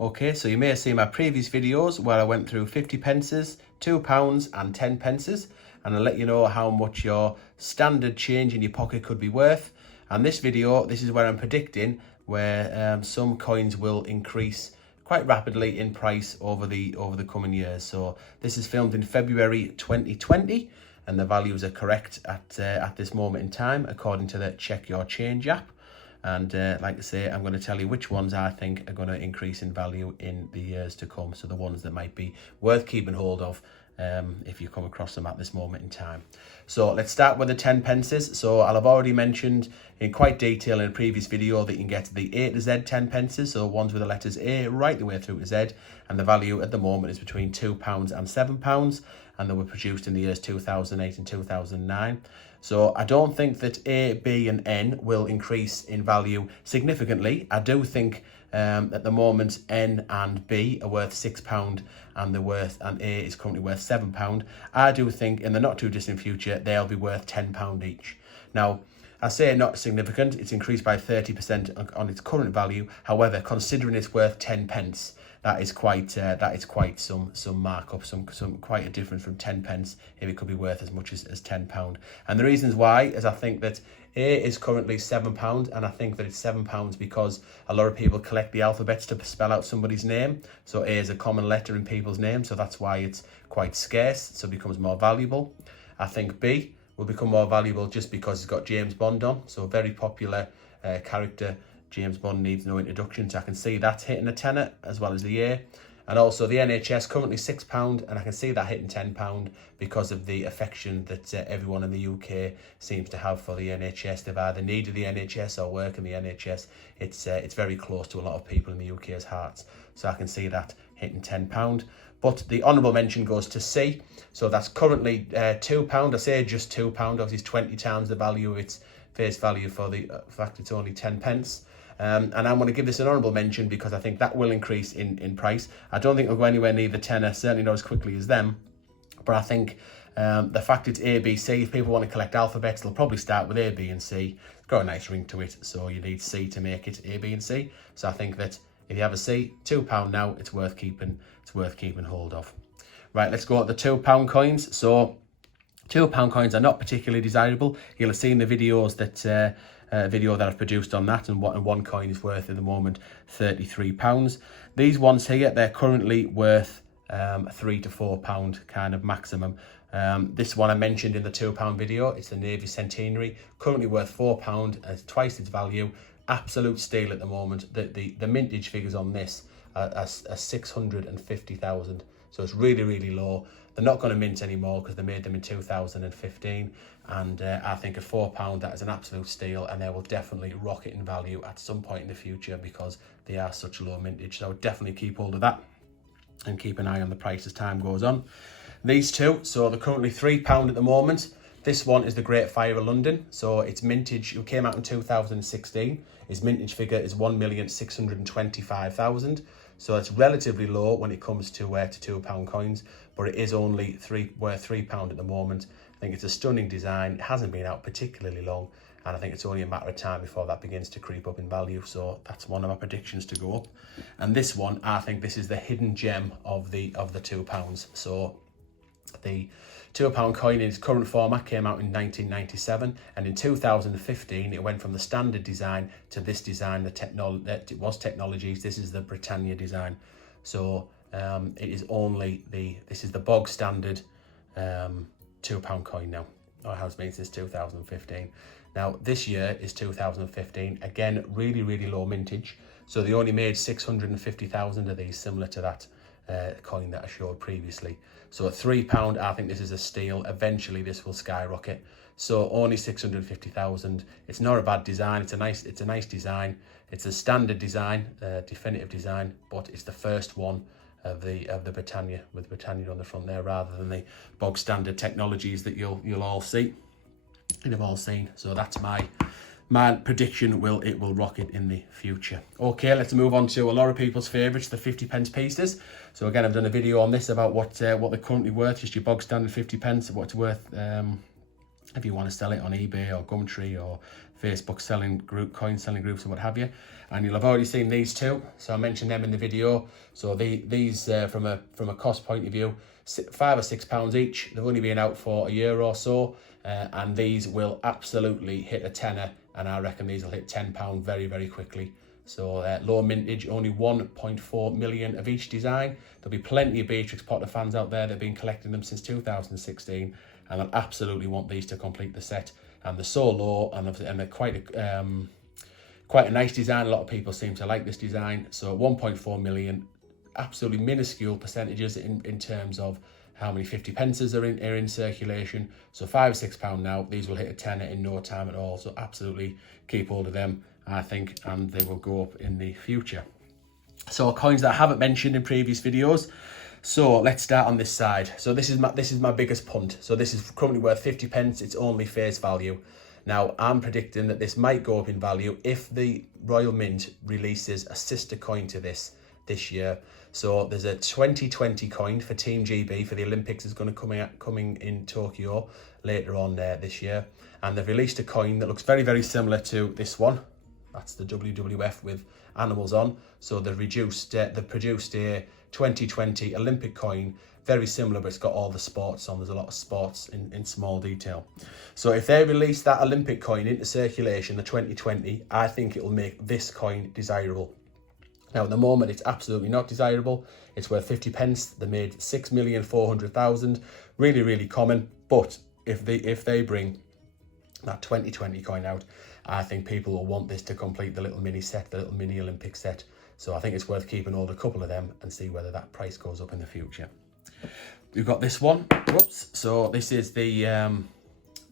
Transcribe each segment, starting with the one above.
Okay, so you may have seen my previous videos where I went through 50 pences, £2 and 10 pences, and I'll let you know how much your standard change in your pocket could be worth. And this video, this is where I'm predicting where some coins will increase quite rapidly in price over the coming years. So this is filmed in February 2020, and the values are correct at this moment in time according to the Check Your Change app. And like I say, I'm going to tell you which ones I think are going to increase in value in the years to come. So the ones that might be worth keeping hold of if you come across them at this moment in time. So let's start with the 10 pences. So I'll have already mentioned in quite detail in a previous video that you can get the A to Z 10 pences. So ones with the letters A right the way through to Z. And the value at the moment is between £2 and £7. And they were produced in the years 2008 and 2009. So I don't think that A, B and N will increase in value significantly. I do think at the moment N and B are worth £6 and A is currently worth £7. I do think in the not too distant future they'll be worth £10 each. Now, I say not significant, it's increased by 30% on its current value. However, considering it's worth 10 pence, that is quite some markup, some quite a difference from 10 pence if it could be worth as much as £10. And the reasons why is I think that A is currently £7, and I think that it's £7 because a lot of people collect the alphabets to spell out somebody's name. So A is a common letter in people's names, so that's why it's quite scarce, so it becomes more valuable. I think B will become more valuable just because it's got James Bond on, so a very popular character. James Bond needs no introduction, so I can see that hitting a tenner as well as the A. And also the NHS, currently £6, and I can see that hitting £10 because of the affection that everyone in the UK seems to have for the NHS. They've either needed the NHS or work in the NHS. It's very close to a lot of people in the UK's hearts, so I can see that hitting £10. But the honourable mention goes to C, so that's currently £2. I say just £2, obviously it's 20 times the value of its face value for the fact it's only 10 pence. And I'm going to give this an honourable mention because I think that will increase in price. I don't think it'll go anywhere near the tenner, certainly not as quickly as them. But I think the fact it's A, B, C, if people want to collect alphabets, they'll probably start with A, B and C. It's got a nice ring to it, so you need C to make it A, B and C. So I think that if you have a C, £2 now, it's worth keeping hold of. Right, let's go at the £2 coins. So £2 coins are not particularly desirable. You'll have seen the videos that video that I've produced on that, and what one coin is worth at the moment, £33. These ones here, they're currently worth £3 to £4 kind of maximum. This one I mentioned in the £2 video, it's the Navy Centenary, currently worth £4, it's twice its value. Absolute steal at the moment. The mintage figures on this are 650,000, so it's really low. They're not going to mint anymore because they made them in 2015, and I think at £4 that is an absolute steal, and they will definitely rocket in value at some point in the future because they are such low mintage. So I would definitely keep hold of that and keep an eye on the price as time goes on. These two, so they're currently £3 at the moment. This one is the Great Fire of London, so its mintage, it came out in 2016. Its mintage figure is 1,625,000. So it's relatively low when it comes to £2 coins, but it is only worth £3 at the moment. I think it's a stunning design. It hasn't been out particularly long, and I think it's only a matter of time before that begins to creep up in value. So that's one of my predictions to go up. And this one, I think this is the hidden gem of the £2. So the £2 coin in its current format came out in 1997, and in 2015 it went from the standard design to this design. It was Technologies. This is the Britannia design. So this is the bog standard £2 coin now, or has been since 2015. Now this year is 2015. Again, really low mintage. So they only made 650,000 of these, similar to that coin that I showed previously. So at £3, I think this is a steal. Eventually this will skyrocket. So only 650,000. It's not a bad design. It's a nice design. It's a standard design, definitive design, but it's the first one of the Britannia, with Britannia on the front there, rather than the bog standard Technologies that you'll all see. You'll have all seen. So that's my prediction. It will rocket in the future. Okay, let's move on to a lot of people's favourites, the 50 pence pieces. So again, I've done a video on this about what they're currently worth, just your bog standard 50 pence, what it's worth if you want to sell it on eBay or Gumtree or Facebook coin selling groups and what have you. And you'll have already seen these two, so I mentioned them in the video. So these from a cost point of view, £5 or £6 each. They've only been out for a year or so, and these will absolutely hit a tenner, and I reckon these will hit £10 very, very quickly. So low mintage, only 1.4 million of each design. There'll be plenty of Beatrix Potter fans out there that have been collecting them since 2016, and I'll absolutely want these to complete the set. And they're so low, and they're quite a nice design. A lot of people seem to like this design. So 1.4 million, absolutely minuscule percentages in terms of how many 50 pences are in circulation. So £5 or £6 now. These will hit a tenner in no time at all. So absolutely keep hold of them, I think, and they will go up in the future. So coins that I haven't mentioned in previous videos. So let's start on this side. So this is my biggest punt. So this is currently worth 50 pence. It's only face value. Now I'm predicting that this might go up in value if the Royal Mint releases a sister coin to this year. So there's a 2020 coin for Team GB for the Olympics is going to coming in Tokyo later on this year, and they've released a coin that looks very, very similar to this one. That's the WWF with animals on. So they've produced a 2020 Olympic coin, very similar, but it's got all the sports on. There's a lot of sports in small detail. So if they release that Olympic coin into circulation, the 2020, I think it will make this coin desirable. Now at the moment, it's absolutely not desirable. It's worth 50 pence. They made 6,400,000. Really, really common. But if they bring that 2020 coin out, I think people will want this to complete the little mini set, the little mini Olympic set. So I think it's worth keeping hold of a couple of them and see whether that price goes up in the future. We've got this one. Whoops. So this is the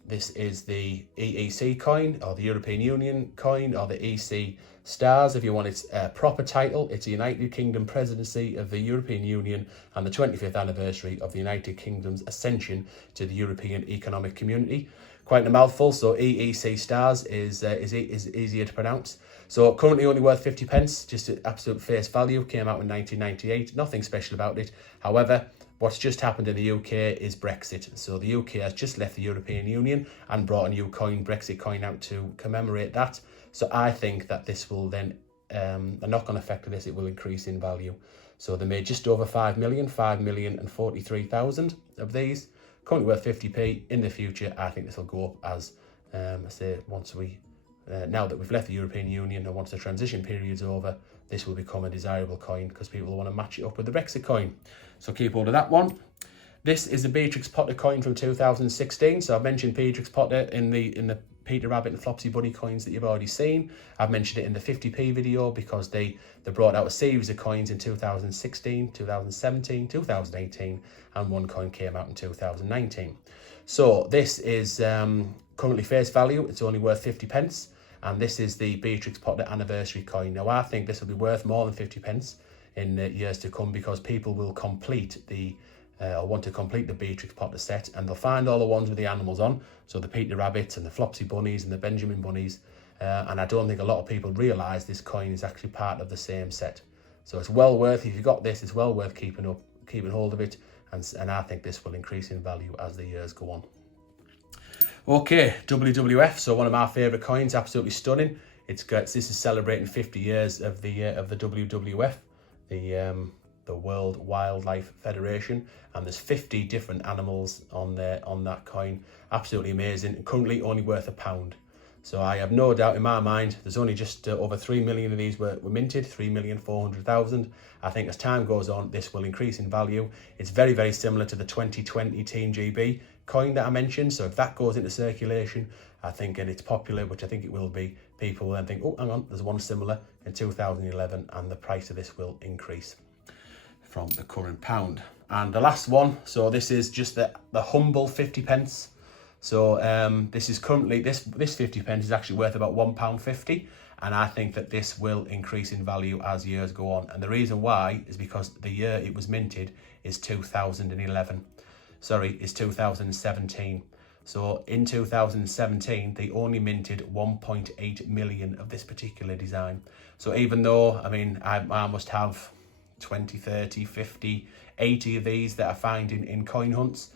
EEC coin, or the European Union coin, or the EC stars if you want its proper title. It's the United Kingdom Presidency of the European Union and the 25th anniversary of the United Kingdom's accession to the European Economic Community. Quite a mouthful. So EEC stars is easier to pronounce. So currently only worth 50 pence, just at absolute face value. Came out in 1998. Nothing special about it. However, what's just happened in the UK is Brexit. So the UK has just left the European Union and brought a new coin, Brexit coin, out to commemorate that. So I think that this will then, a knock-on effect of this, it will increase in value. So they made just over 5,043,000 of these. Currently worth 50p. In the future, I think this will go up as, I say, once we, now that we've left the European Union and once the transition period's over, this will become a desirable coin because people will want to match it up with the Brexit coin. So keep hold of that one. This is a Beatrix Potter coin from 2016. So I've mentioned Beatrix Potter in the Peter Rabbit and Flopsy Bunny coins that you've already seen. I've mentioned it in the 50p video because they brought out a series of coins in 2016, 2017, 2018, and one coin came out in 2019. So this is currently face value. It's only worth 50 pence. And this is the Beatrix Potter anniversary coin. Now I think this will be worth more than 50 pence in years to come because people will complete or want to complete the Beatrix Potter set, and they'll find all the ones with the animals on, so the Peter Rabbits and the Flopsy Bunnies and the Benjamin Bunnies, and I don't think a lot of people realise this coin is actually part of the same set. So it's well worth, if you've got this, it's well worth keeping hold of it, and I think this will increase in value as the years go on. Okay, WWF, so one of my favourite coins, absolutely stunning. This is celebrating 50 years of the WWF, the World Wildlife Federation, and there's 50 different animals on that coin. Absolutely amazing, and currently only worth £1. So I have no doubt in my mind, there's only just over 3 million of these were minted, 3,400,000. I think as time goes on, this will increase in value. It's very, very similar to the 2020 Team GB coin that I mentioned. So if that goes into circulation, I think, and it's popular, which I think it will be, people will then think, oh, hang on, there's one similar in 2011, and the price of this will increase from the current pound. And the last one, so this is just the humble 50 pence. So this is currently, this 50 pence is actually worth about £1.50, and I think that this will increase in value as years go on. And the reason why is because the year it was minted is 2017. So in 2017, they only minted 1.8 million of this particular design. So even though, I mean, I must have 20, 30, 50, 80 of these that I find in coin hunts,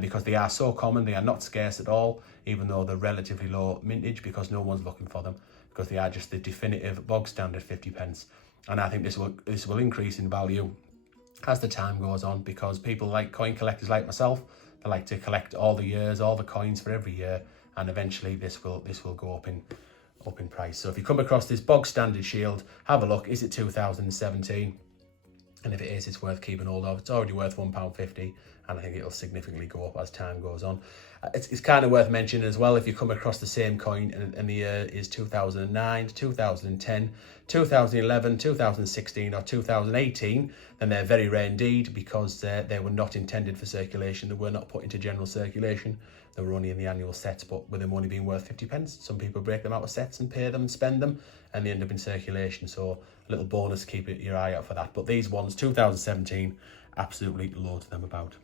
because they are so common. They are not scarce at all, even though they're relatively low mintage, because no one's looking for them, because they are just the definitive bog standard 50 pence. And I think this will increase in value as the time goes on, because people like coin collectors like myself, they like to collect all the years, all the coins for every year, and eventually this will go up in price. So if you come across this bog standard shield, have a look. Is it 2017? And if it is, it's worth keeping hold of. It's already worth £1.50, and I think it'll significantly go up as time goes on. It's kind of worth mentioning as well, if you come across the same coin and the year is 2009, 2010, 2011, 2016 or 2018, then they're very rare indeed, because they were not intended for circulation. They were not put into general circulation. They were only in the annual sets, but with them only being worth 50 pence, some people break them out of sets and pay them and spend them, and they end up in circulation. So a little bonus, keep your eye out for that. But these ones, 2017, absolutely loads of them about.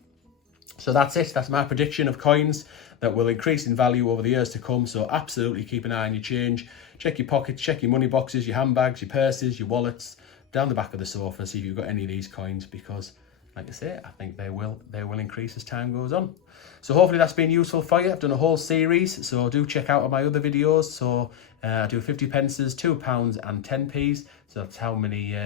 So that's it. That's my prediction of coins that will increase in value over the years to come. So absolutely keep an eye on your change. Check your pockets, check your money boxes, your handbags, your purses, your wallets, down the back of the sofa, see if you've got any of these coins, because like I say, I think they will increase as time goes on. So hopefully that's been useful for you. I've done a whole series, so do check out my other videos. So I do 50 pences, £2 and 10p's. So that's how many,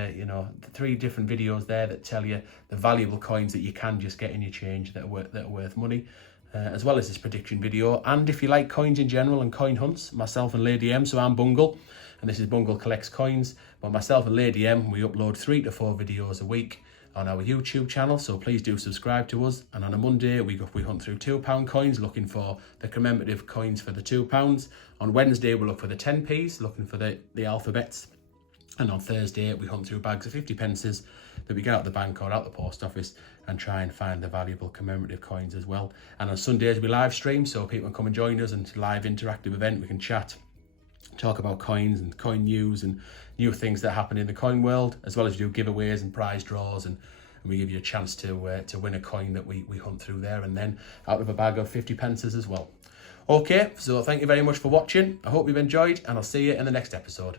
3 different videos there that tell you the valuable coins that you can just get in your change that are worth money, as well as this prediction video. And if you like coins in general and coin hunts, myself and Lady M, so I'm Bungle, and this is Bungle Collects Coins. But myself and Lady M, we upload 3 to 4 videos a week on our YouTube channel, so please do subscribe to us. And on a Monday we hunt through £2 coins, looking for the commemorative coins for the £2. On Wednesday we look for the 10p's, looking for the alphabets. And on Thursday we hunt through bags of 50 pences that we get out of the bank or out the post office, and try and find the valuable commemorative coins as well. And on Sundays we live stream, so people can come and join us, and it's a live interactive event. We can chat, talk about coins and coin news and new things that happen in the coin world, as well as do giveaways and prize draws, and we give you a chance to win a coin that we hunt through there and then out of a bag of 50 pences as well. Okay, so thank you very much for watching. I hope you've enjoyed, and I'll see you in the next episode.